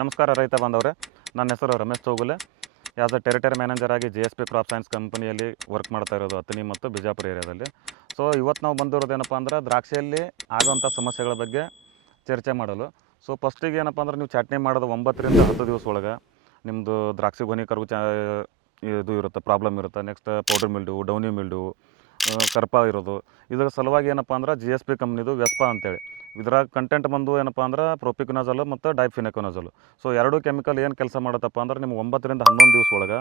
ನಮಸ್ಕಾರ ರೈತ ಬಾಂಧವರೇ, ನನ್ನ ಹೆಸರು Ramesh Chougule. As a territory manager ಆಗಿ GSP ಕ್ರಾಪ್ ಸೈನ್ಸ್ ಕಂಪನಿಯಲ್ಲಿ ವರ್ಕ್ ಮಾಡ್ತಾ ಇರೋದು ಅತನಿ ಮತ್ತು ಬಿಜಾಪುರ ಏರಿಯಾದಲ್ಲಿ. ಸೊ ಇವತ್ತು ನಾವು ಬಂದಿರೋದೇನಪ್ಪ ಅಂದ್ರೆ ದ್ರಾಕ್ಷಿಯಲ್ಲಿ ಆಗೋವಂಥ ಸಮಸ್ಯೆಗಳ ಬಗ್ಗೆ ಚರ್ಚೆ ಮಾಡಲು. ಸೊ ಫಸ್ಟಿಗೆ ಏನಪ್ಪ ಅಂದ್ರೆ ನೀವು ಚಟ್ನಿ ಮಾಡೋದು 9 ರಿಂದ 10 ದಿವಸ ಒಳಗೆ ನಿಮ್ಮದು ದ್ರಾಕ್ಷಿ ಗೊನೆ ಕರುಗು ಇದು ಇರುತ್ತೆ, ಪ್ರಾಬ್ಲಮ್ ಇರುತ್ತೆ. Next powder mildew, downy mildew, ಕರ್ಪ ಇರೋದು. ಇದರ ಸಲುವಾಗಿ ಏನಪ್ಪ ಅಂದ್ರೆ GSP ಕಂಪ್ನಿದು ವೆಸ್ಪಾ ಅಂತೇಳಿ ಇದ್ರಾಗ ಕಂಟೆಂಟ್ ಬಂದು ಏನಪ್ಪ ಅಂದ್ರೆ ಪ್ರೊಪಿಕೊನಜೋಲ್ ಮತ್ತು ಡೈಫಿನೆಕೊನಜೋಲ್. ಸೊ ಎರಡು ಕೆಮಿಕಲ್ ಏನು ಕೆಲಸ ಮಾಡುತ್ತಪ್ಪ ಅಂದ್ರೆ ನಿಮ್ಗೆ 9 ರಿಂದ 11 ದಿವಸ ಒಳಗೆ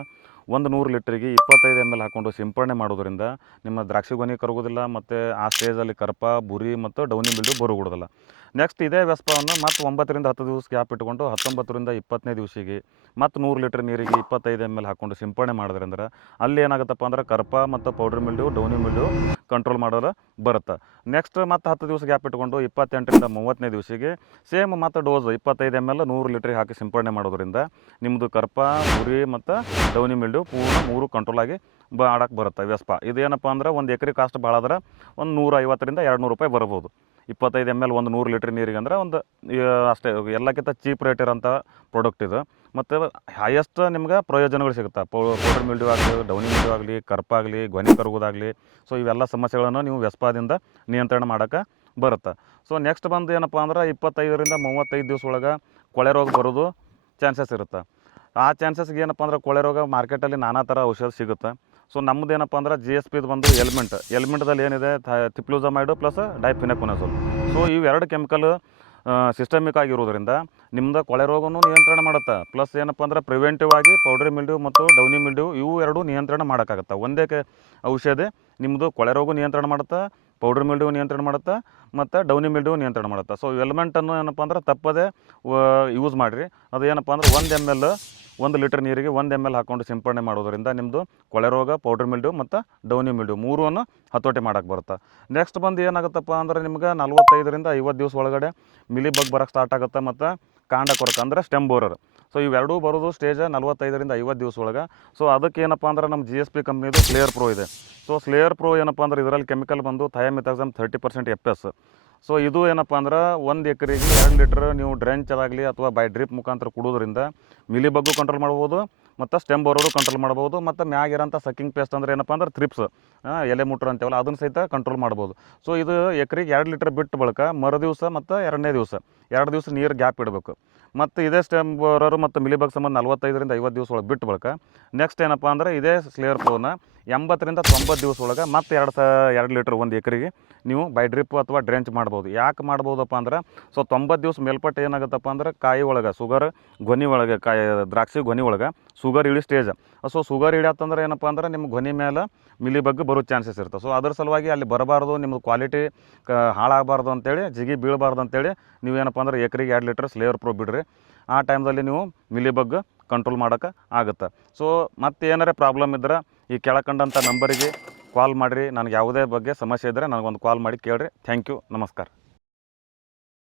100 ಲೀಟ್ರಿಗೆ 25 ml ಹಾಕ್ಕೊಂಡು ಸಿಂಪಡಣೆ ಮಾಡೋದ್ರಿಂದ ನಿಮ್ಮ ದ್ರಾಕ್ಷಿ ಗೊನೆ ಕರಗೋದಿಲ್ಲ, ಮತ್ತು ಆ ಸ್ಟೇಜಲ್ಲಿ ಕರ್ಪ, ಬುರಿ ಮತ್ತು ಡೌನಿ ಮಿಲ್ಡು ಬರುಗುಡೋದಿಲ್ಲ. ನೆಕ್ಸ್ಟ್ ಇದೇ ವೆಸ್ಪಾವನ್ನು ಮತ್ತು 9 ರಿಂದ 10 ದಿವಸ ಗ್ಯಾಪ್ ಇಟ್ಕೊಂಡು 19 ರಿಂದ 20ನೇ ದಿವಸಿಗೆ ಮತ್ತು 100 ಲೀಟ್ರ್ ನೀರಿಗೆ 25 ml ಹಾಕ್ಕೊಂಡು ಸಿಂಪಡಣೆ ಮಾಡೋದ್ರಿಂದ ಅಲ್ಲಿ ಏನಾಗುತ್ತಪ್ಪ ಅಂದ್ರೆ ಕರ್ಪ ಮತ್ತು powder mildew, downy mildew control ಮಾಡೋದು ಬರುತ್ತೆ. ನೆಕ್ಸ್ಟ್ ಮತ್ತು 10 ದಿವಸ ಗ್ಯಾಪ್ ಇಟ್ಕೊಂಡು 28 ರಿಂದ 30ನೇ ದಿವಸಿಗೆ ಸೇಮ್ ಮತ್ತು ಡೋಸ್ 25 ml 100 ಲೀಟ್ರಿಗೆ ಹಾಕಿ ಸಿಂಪಡಣೆ ಮಾಡೋದ್ರಿಂದ ನಿಮ್ಮದು ಕರ್ಪ, ಬುರಿ ಮತ್ತು ಡೌನಿ ಮಿಲ್ಡು ಪೂರ್ಣ 3 ಕಂಟ್ರೋಲಾಗಿ ಆಡಕ್ಕೆ ಬರುತ್ತೆ ವೆಸ್ಪಾ. ಇದೇನಪ್ಪ ಅಂದ್ರೆ ಒಂದು ಎಕರೆ ಕಾಸ್ಟ್ ಭಾಳ ಆದ್ರೆ ಒಂದು 150 ರಿಂದ 200 ರೂಪಾಯಿ ಬರ್ಬೋದು. 25 ml 100 ಲೀಟ್ರ್ ನೀರಿಗೆ ಅಂದ್ರೆ ಒಂದು ಅಷ್ಟೇ, ಎಲ್ಲಕ್ಕಿಂತ ಚೀಪ್ ರೇಟ್ ಇರೋಂಥ ಪ್ರಾಡಕ್ಟ್ ಇದು. ಮತ್ತು ಹೈಯೆಸ್ಟ್ ನಿಮ್ಗೆ ಪ್ರಯೋಜನಗಳು ಸಿಗುತ್ತೆ. ಪೌಡರ್ ಮಿಲ್ಡು ಆಗಲಿ, ಡೌನಿ ಮಿಲ್ಡು ಆಗಲಿ, ಕರ್ಪ ಆಗಲಿ, ಗೊನೆ ಕರಗೋದಾಗಲಿ. ಸೊ ಇವೆಲ್ಲ ಸಮಸ್ಯೆಗಳನ್ನು ನೀವು ವೆಸ್ಪಾದಿಂದ ನಿಯಂತ್ರಣ ಮಾಡೋಕ್ಕೆ ಬರುತ್ತೆ. ಸೊ ನೆಕ್ಸ್ಟ್ ಬಂದು ಏನಪ್ಪ ಅಂದ್ರೆ 25 ರಿಂದ 35 ದಿವಸ ಒಳಗೆ ಕೊಳೆ ರೋಗ ಬರೋದು ಚಾನ್ಸಸ್ ಇರುತ್ತೆ. ಆ ಚಾನ್ಸಸ್ಗೆ ಏನಪ್ಪ ಅಂದ್ರೆ ಕೊಳೆ ರೋಗ ಮಾರ್ಕೆಟಲ್ಲಿ ನಾನಾ ಥರ ಔಷಧ ಸಿಗುತ್ತೆ. ಸೊ ನಮ್ಮದು ಏನಪ್ಪ ಅಂದ್ರೆ GSPದು ಬಂದು ಎಲಿಮೆಂಟ್ದಲ್ಲಿ ಏನಿದೆ ಥಿಪ್ಲೂಸಮೈಡು ಪ್ಲಸ್ ಡೈಫಿನೆಕೊನಜೋಲ್. ಸೊ ಇವೆರಡು ಕೆಮಿಕಲ್ ಸಿಸ್ಟಮಿಕ್ ಆಗಿರೋದ್ರಿಂದ ನಿಮ್ದು ಕೊಳೆ ರೋಗನೂ ನಿಯಂತ್ರಣ ಮಾಡುತ್ತೆ. ಪ್ಲಸ್ ಏನಪ್ಪ ಅಂದ್ರೆ ಪ್ರಿವೆಂಟಿವ್ ಆಗಿ ಪೌಡರ್ ಮಿಲ್ಡು ಮತ್ತು ಡೌನಿ ಮಿಲ್ಡು ಇವು ಎರಡು ನಿಯಂತ್ರಣ ಮಾಡೋಕ್ಕಾಗುತ್ತೆ. ಒಂದೇ ಔಷಧಿ ನಿಮ್ಮದು ಕೊಳೆ ರೋಗ ನಿಯಂತ್ರಣ ಮಾಡುತ್ತೆ, ಪೌಡರ್ ಮಿಲ್ಡು ನಿಯಂತ್ರಣ ಮಾಡುತ್ತೆ, ಮತ್ತು ಡೌನಿ ಮಿಲ್ಡು ನಿಯಂತ್ರಣ ಮಾಡುತ್ತೆ. ಸೊ ಎಲಿಮೆಂಟನ್ನು ಏನಪ್ಪ ಅಂದ್ರೆ ತಪ್ಪದೇ ಯೂಸ್ ಮಾಡಿರಿ. ಅದು ಏನಪ್ಪ ಅಂದ್ರೆ 1 ml 1 ಲೀಟ್ರ್ ನೀರಿಗೆ 1 ml ಹಾಕ್ಕೊಂಡು ಸಿಂಪಡಣೆ ಮಾಡೋದ್ರಿಂದ ನಿಮ್ಮದು ಕೊಳೆ ರೋಗ, ಪೌಡರ್ ಮಿಲ್ಡು ಮತ್ತು ಡೌನಿ ಮಿಲ್ಡು ಮೂರನ್ನು ಹತೋಟಿ ಮಾಡೋಕ್ಕೆ ಬರುತ್ತೆ. ನೆಕ್ಸ್ಟ್ ಬಂದು ಏನಾಗುತ್ತಪ್ಪ ಅಂದ್ರೆ ನಿಮ್ಗೆ 45 ರಿಂದ 50 ದಿವಸ ಒಳಗಡೆ ಮಿಲಿ ಬಗ್ ಬರೋಕ್ಕೆ ಸ್ಟಾರ್ಟ್ ಆಗುತ್ತೆ ಮತ್ತು ಕಾಂಡ ಕೊರಕ ಅಂದರೆ ಸ್ಟೆಮ್ ಬೋರರ್. ಸೊ ಇವೆರಡೂ ಬರೋದು ಸ್ಟೇಜ್ 45 ರಿಂದ 50 ದಿವಸ ಒಳಗೆ. ಸೊ ಅದಕ್ಕೆ ಏನಪ್ಪ ಅಂದ್ರೆ ನಮ್ಮ GSP ಕಂಪ್ನಿದು ಸ್ಲೇಯರ್ ಪ್ರೋ ಇದೆ. ಸೊ ಸ್ಲೇಯರ್ ಪ್ರೋ ಏನಪ್ಪ ಅಂದ್ರೆ ಇದರಲ್ಲಿ ಕೆಮಿಕಲ್ ಬಂದು ಥಯಾಮಿಥಾಕ್ಸಮ್ 30% FS. ಸೊ ಇದು ಏನಪ್ಪ ಅಂದ್ರೆ 1 ಎಕರೆಗೆ 2 ಲೀಟ್ರ್ ನೀವು ಡ್ರೆಂಚ್ ಆಗಲಿ ಅಥವಾ ಬೈ ಡ್ರಿಪ್ ಮುಖಾಂತರ ಕುಡೋದ್ರಿಂದ ಮಿಲಿ ಬಗ್ಗು ಕಂಟ್ರೋಲ್ ಮಾಡ್ಬೋದು ಮತ್ತು ಸ್ಟೆಮ್ ಬೋರೋರು ಕಂಟ್ರೋಲ್ ಮಾಡ್ಬೋದು. ಮತ್ತು ಮ್ಯಾಗಿರೋಂಥ ಸಕ್ಕಿಂಗ್ ಪೇಸ್ಟ್ ಅಂದ್ರೆ ಏನಪ್ಪ ಅಂದ್ರೆ ಥ್ರಿಪ್ಸ್, ಎಲೆ ಮುಟ್ರು ಅಂತೀವಲ್ಲ, ಅದನ್ನು ಸಹಿತ ಕಂಟ್ರೋಲ್ ಮಾಡ್ಬೋದು. ಸೊ ಇದು ಎಕರೆಗೆ 2 ಲೀಟ್ರ್ ಬಿಟ್ಟು ಬಳಿಕ ಮರು ದಿವಸ ಮತ್ತು 2ನೇ ದಿವಸ 2 ದಿವಸ ನೀರು ಗ್ಯಾಪ್ ಇಡಬೇಕು. ಮತ್ತು ಇದೇ ಸ್ಟೆಮ್ ಬೋರರು ಮತ್ತು ಮಿಲಿಬಗ್ ಸಂಬಂಧ 45 ರಿಂದ 50 ದಿವಸ ಒಳಗೆ ಬಿಟ್ಟು ಬಳಿಕ ನೆಕ್ಸ್ಟ್ ಏನಪ್ಪ ಅಂದ್ರೆ ಇದೇ ಸ್ಲೇಯರ್ ಪ್ರೋನ 80 ರಿಂದ 90 ದಿವಸ ಒಳಗೆ ಮತ್ತು 2 ಲೀಟ್ರ್ 1 ಎಕರೆಗೆ ನೀವು ಬೈ ಡ್ರಿಪ್ ಅಥವಾ ಡ್ರೆಂಚ್ ಮಾಡ್ಬೋದು. ಯಾಕೆ ಮಾಡ್ಬೋದಪ್ಪ ಅಂದ್ರೆ ಸೊ 90 ದಿವಸ ಮೇಲ್ಪಟ್ಟು ಏನಾಗುತ್ತಪ್ಪ ಅಂದ್ರೆ ಕಾಯಿ ಒಳಗೆ ಶುಗರ್, ಗೊನೆ ಒಳಗೆ ದ್ರಾಕ್ಷಿ ಗೊನೆ ಒಳಗೆ ಶುಗರ್ ಇಳಿ ಸ್ಟೇಜ್. ಸೊ ಶುಗರ್ ಇಳಿಯತ್ತಂದ್ರೆ ಏನಪ್ಪ ಅಂದ್ರೆ ನಿಮ್ಮ ಗೊನೆ ಮೇಲೆ ಮಿಲಿ ಬಗ್ ಬರೋ ಚಾನ್ಸಸ್ ಇರುತ್ತೆ. ಸೊ ಅದ್ರ ಸಲುವಾಗಿ ಅಲ್ಲಿ ಬರಬಾರ್ದು, ನಿಮ್ಮದು ಕ್ವಾಲಿಟಿ ಹಾಳಾಗಬಾರ್ದು ಅಂತೇಳಿ, ಜಿಗಿ ಬೀಳಬಾರ್ದು ಅಂತೇಳಿ ನೀವೇನಪ್ಪ ಅಂದ್ರೆ ಎಕರೆಗೆ 2 ಲೀಟ್ರ್ ಸ್ಲೇಯರ್ ಪ್ರೋ ಬಿಡ್ರಿ. ಆ ಟೈಮ್ದಲ್ಲಿ ನೀವು ಮಿಲಿ ಬಗ್ ಕಂಟ್ರೋಲ್ ಮಾಡೋಕ್ಕೆ ಆಗುತ್ತೆ. ಸೊ ಮತ್ತೆ ಏನಾರೇ ಪ್ರಾಬ್ಲಮ್ ಇದ್ರೆ ಈ ಕೆಳಕಂಡಂಥ ನಂಬರಿಗೆ ಕಾಲ್ ಮಾಡಿರಿ. ನನಗೆ ಯಾವುದೇ ಬಗ್ಗೆ ಸಮಸ್ಯೆ ಇದ್ದರೆ ನನಗೊಂದು ಕಾಲ್ ಮಾಡಿ ಕೇಳಿರಿ. ಥ್ಯಾಂಕ್ ಯು, ನಮಸ್ಕಾರ.